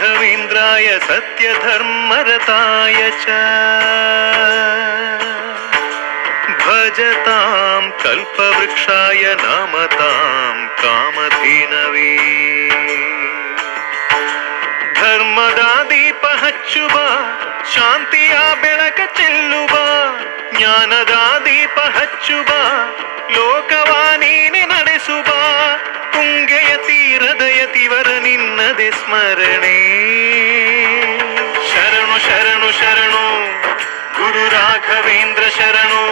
राघवेन्द्राय सत्यधर्मरताय च भजतां कल्पवृक्षाय नमतां कामधेनवे ಧರ್ಮದ ದೀಪ ಹಚ್ಚುವ ಶಾಂತಿಯ ಬೆಳಕ ಚೆಲ್ಲುವ ಜ್ಞಾನದ ದೀಪ ಹಚ್ಚುವ ಲೋಕವ ನೀನೆ ನಡೆಸುವ ತುಂಗೆಯ ತೀರದ ಯತಿವರ ನಿನ್ನದೆ ಸ್ಮರಣೆ ಶರಣು ಶರಣು ಶರಣು ಗುರು ರಾಘವೇಂದ್ರ ಶರಣು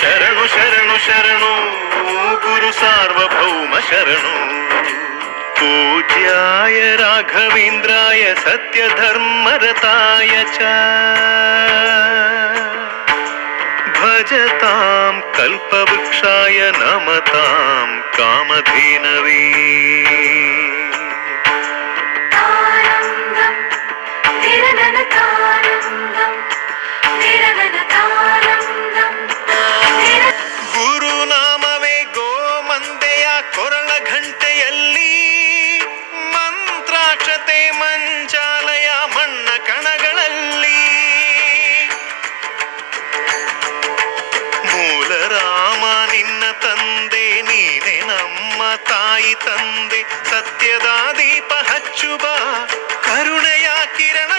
ಶರಣು ಶರಣು ಶರಣು ಗುರು ಸಾರ್ವಭೌಮ ಶರಣು पूज्याय राघवेन्द्राय सत्यधर्मरताय च भजतां कल्पवृक्षाय नमतां कामधेनवे ಗುರುನಾಮವೇ ಗೋಮಂದೆಯ ಕೊರಳ ಘಂಟೆಯಲ್ಲಿ ಮಂತ್ರಾಕ್ಷತೆ ಮಂಚಾಲಯ ಮಣ್ಣ ಕಣಗಳಲ್ಲಿ ಮೂಲ ರಾಮ ನಿನ್ನ ತಂದೆ ನೀನೆ ನಮ್ಮ ತಾಯಿ ತಂದೆ ಸತ್ಯದ ದೀಪ ಹಚ್ಚುವ ಕರುಣೆಯ ಕಿರಣ